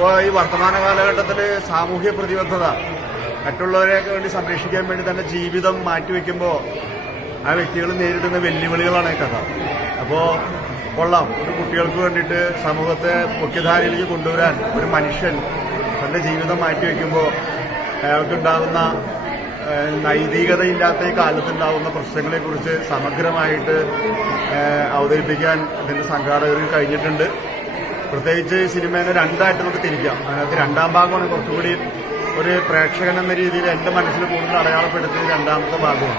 അപ്പോൾ ഈ വർത്തമാന കാലഘട്ടത്തിൽ സാമൂഹ്യ പ്രതിബദ്ധത മറ്റുള്ളവരെയൊക്കെ വേണ്ടി സംരക്ഷിക്കാൻ വേണ്ടി തന്നെ ജീവിതം മാറ്റിവെക്കുമ്പോൾ ആ വ്യക്തികൾ നേരിടുന്ന വെല്ലുവിളികളാണ് ഈ കഥ. അപ്പോൾ കൊള്ളാം, ഒരു കുട്ടികൾക്ക് വേണ്ടിയിട്ട് സമൂഹത്തെ മുഖ്യധാരയിലേക്ക് കൊണ്ടുവരാൻ ഒരു മനുഷ്യൻ തന്റെ ജീവിതം മാറ്റിവെക്കുമ്പോൾ അയാൾക്കുണ്ടാകുന്ന നൈതികതയില്ലാത്ത ഈ കാലത്തുണ്ടാകുന്ന പ്രശ്നങ്ങളെക്കുറിച്ച് സമഗ്രമായിട്ട് അവതരിപ്പിക്കാൻ ഇതിന്റെ സംഘാടകർക്ക് കഴിഞ്ഞിട്ടുണ്ട്. പ്രത്യേകിച്ച് സിനിമേനെ രണ്ടായിട്ട് നമുക്ക് തിരിക്കാം. അതിനകത്ത് രണ്ടാം ഭാഗമാണ് കുറച്ചുകൂടി ഒരു പ്രേക്ഷകൻ എന്ന രീതിയിൽ എന്റെ മനസ്സിൽ കൂടുതൽ അടയാളപ്പെടുത്തിയ രണ്ടാമത്തെ ഭാഗമാണ്.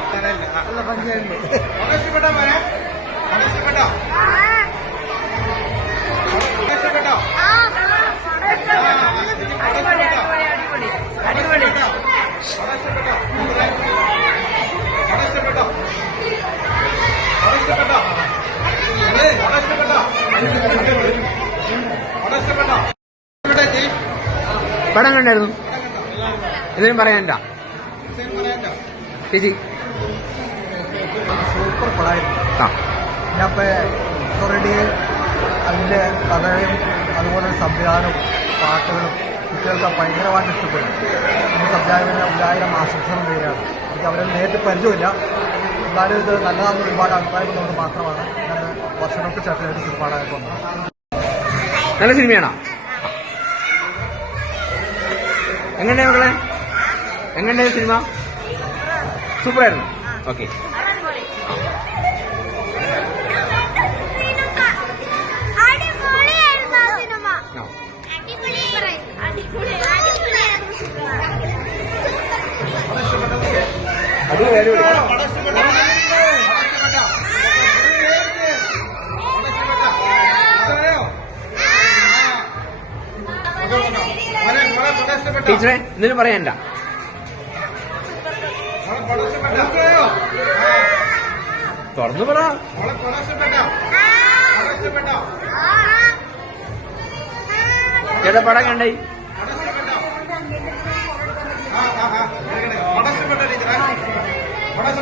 പടം കണ്ടായിരുന്നു? എന്തെങ്കിലും പറയാനുണ്ടോ ചേച്ചി? സൂപ്പർ പടമായിരുന്നു. ഞാനിപ്പോ ഓൾറെഡി അതിന്റെ കഥയും അതുപോലെ സംവിധാനവും പാട്ടുകളും കുട്ടികൾക്ക് ഭയങ്കരമായിട്ട് ഇഷ്ടപ്പെടും. എന്റെ സംവിധായകന് 1000 ആശംസകളും പേരാണ്. എനിക്ക് അവരെ നേരിട്ട് പരിചയമില്ല, എന്നാലും ഇത് നല്ലതാണെന്ന് ഒരുപാട് അഭിപ്രായമുള്ളത് മാത്രമാണ് ഞാൻ വർഷങ്ങൾക്ക് ചേർത്ത് സിനിമയായിട്ട് വന്നത്. നല്ല സിനിമയാണോ? എങ്ങനെയാ മക്കളെ, എങ്ങനെയാ സിനിമ? സൂപ്പറായിരുന്നു. ഓക്കെ, ടീച്ചറെ എന്തിനും പറയണ്ട. തുറന്നു പറ. ചേട്ടാ പടം കണ്ടായി? പടം